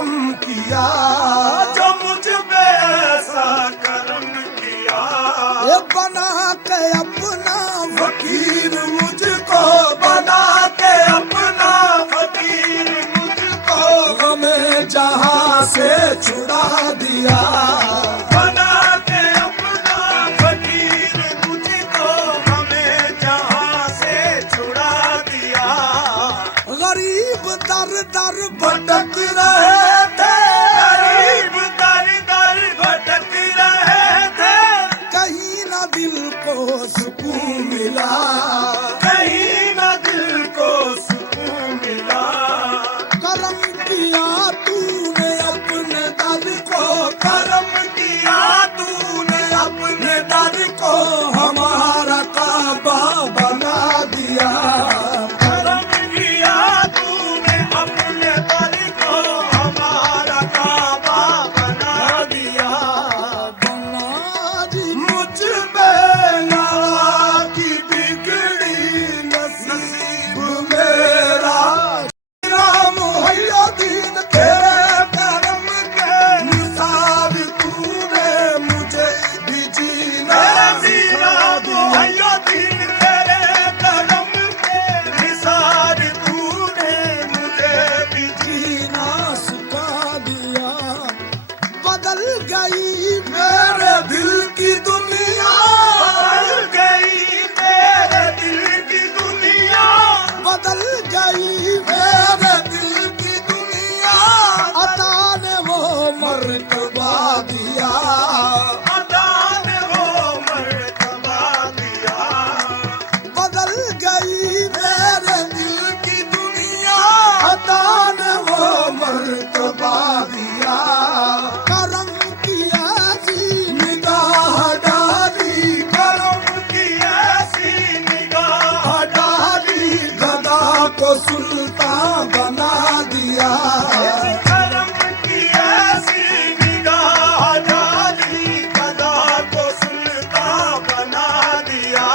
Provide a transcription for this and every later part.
करम किया, जो मुझ पे ऐसा करम किया। ये बना के अपना फकीर मुझको, बना के अपना फकीर मुझको, हमें जहां से छुड़ा दिया। बना के अपना फकीर मुझको, हमें जहां से छुड़ा दिया। गरीब दर दर भटक रहे थे, गरीब दर दर भटक रहे थे, कहीं ना दिल को सुकून मिला, कहीं ना दिल को सुकून मिला। करम किया तूने अपने दर को, करम किया तूने अपने दर को, हमारा काबा बना दिया। करम किया तूने अपने दर को, हमारा काबा बना दिया। बना दी मुझ पे नाराज़गी बिगड़ी नसीब मेरा। मुहैय्यदीन तेरे करम के निसाब तूने मुझे भी जीना सिखा दिया। तेरे करम के निसाब तूने मुझे भी जीना सिखा दिया। बदल गई मेरे दिल की दुनिया, बदल गई मेरे दिल की दुनिया, बदल गई मेरे दिल की दुनिया। अता ने वो मर्तबा दिया, अता ने वो मर्तबा दिया। बदल गई मेरे दिल की दुनिया, अता ने वो मर्तबा दिया। करम किया सी निगाह डाली, करम किया सी निगाह डाली, गदा को सुल्तान बना दिया। करम किया सी निगाह डाली, गदा को सुल्तान बना दिया।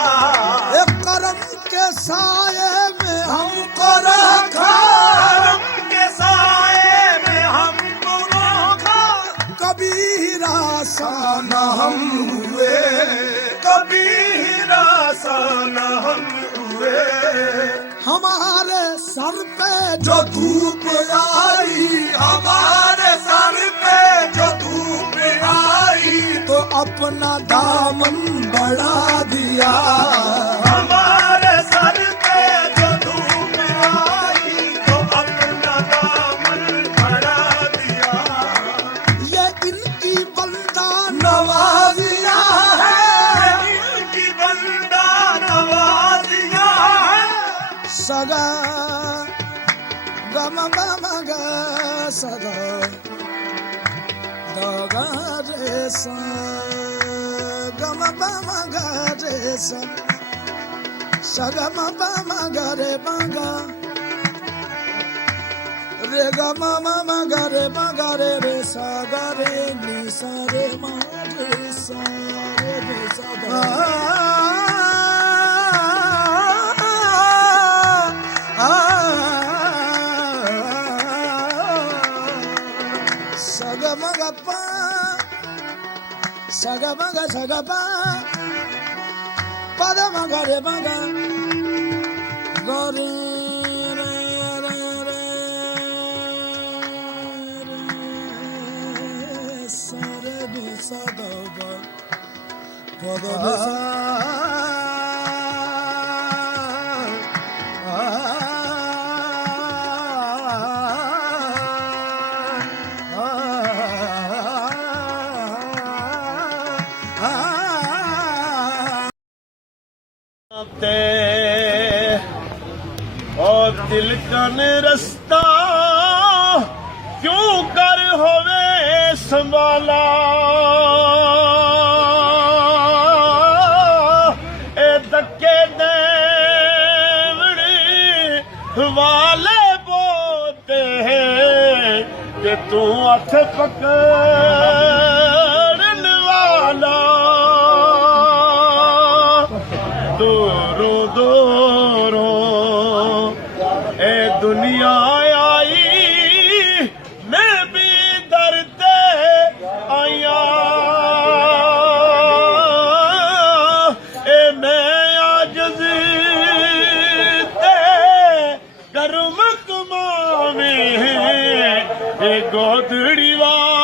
एक करम के साए में हमको रखा, करम के साए में हमको रखा। कभी रासा न हम हुए, कभी रासा न हम हुए। हमारे सर पे जो धूप आई, हमारे सर पे जो धूप आई, तो अपना दामन बढ़ा दिया। हमारे सर पे जो धूप आई, तो अपना दामन बढ़ा दिया। ये इनकी बंदा नवाजिया है, इनकी बंदा नवाजिया है। सगा गम गम ग सगा दगा रे सा, गम गम ग रे सा, सगम गम ग रे बगा रे गम मम ग रे बगा रे रे सा ग रे नी सा रे मा रे सा रे रे सा ग। Sagamagapa, sagamaga sagapa, padamagare baga, gore re re re re, sare bi sagaba, padamagare. और दिल कन रस्ता क्यों कर होवे संभाला, ए धक्के देवड़ी वाले बोते हैं कि तू हथ पकड़न वाला। दूरों दूरों ए दुनिया आई मैं भी એ ગોધડી વા